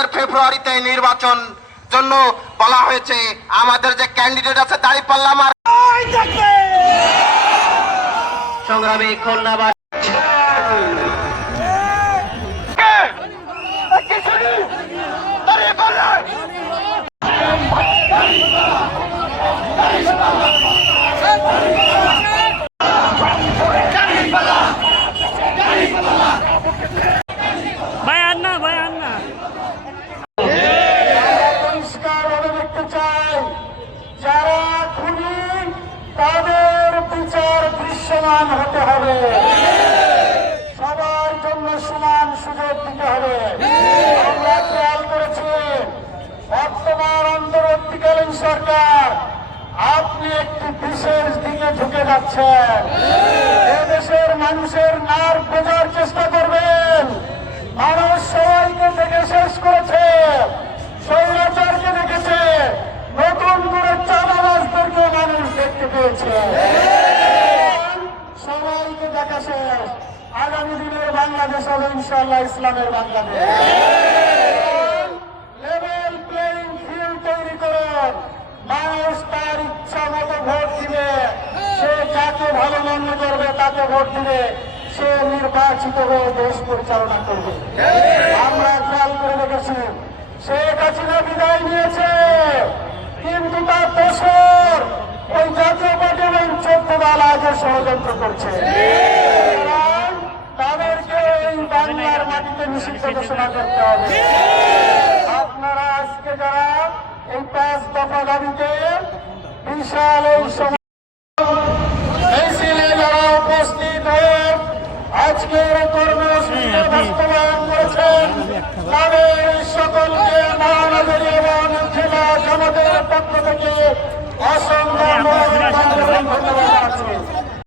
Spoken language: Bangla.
আমাদের ফেব্রুয়ারিতে নির্বাচন জন্য বলা হয়েছে। আমাদের যে ক্যান্ডিডেট আছে দাঁড়িপাল্লা মার্কা সংগ্রামী খুলনা তাদের বিচার দৃশ্যমান হতে হবে, সবার জন্য সমান সুযোগ দিতে হবে। আমরা খেয়াল করেছি বর্তমান অন্তর্বর্তীকালীন সরকার আপনি একটি বিশেষ দিকে ঝুঁকে যাচ্ছেন। এদেশের মানুষের নার্ভ বোঝার চেষ্টা করবেন। মানুষ সবাইকে দেখে শেষ করেছে, স্বৈরাচারকে দেখেছে, নতুন করে চাঁদাবাজদেরকে মানুষ দেখতে পেয়েছে। সবাইকে দেখা শেষ। আগামী দিনের বাংলাদেশ হবে ইনশাআল্লাহ ইসলামের বাংলাদেশ। লেভেল প্লেইং ফিল্ড তৈরি করুন, মানুষ তার ইচ্ছা মতো ভোট দিবে, সে যাকে ভালো মনে করবে তাকে ভোট দিবে, সে নির্বাচিত হয়ে দেশ পরিচালনা করবে। আমরা খেয়াল করে দেখেছি শেখ হাসিনা বিদায় নিয়েছে, কিন্তু তার দোসর ওই জাতীয় পার্টি এবং 14 দল আগে ষড়যন্ত্র করছে। তাদেরকে এই বাংলার মাটিতে নিষিদ্ধ ঘোষণা করতে হবে। আপনারা আজকে যারা এই 5 দফা দাবিতে বিশাল এই মিছিলে যারা উপস্থিত হয়ে আজকের কর্মসূচি বাস্তবায়ন করেছেন, তাদের সকলকে মহানগরী এবং জেলা জামাতের পক্ষ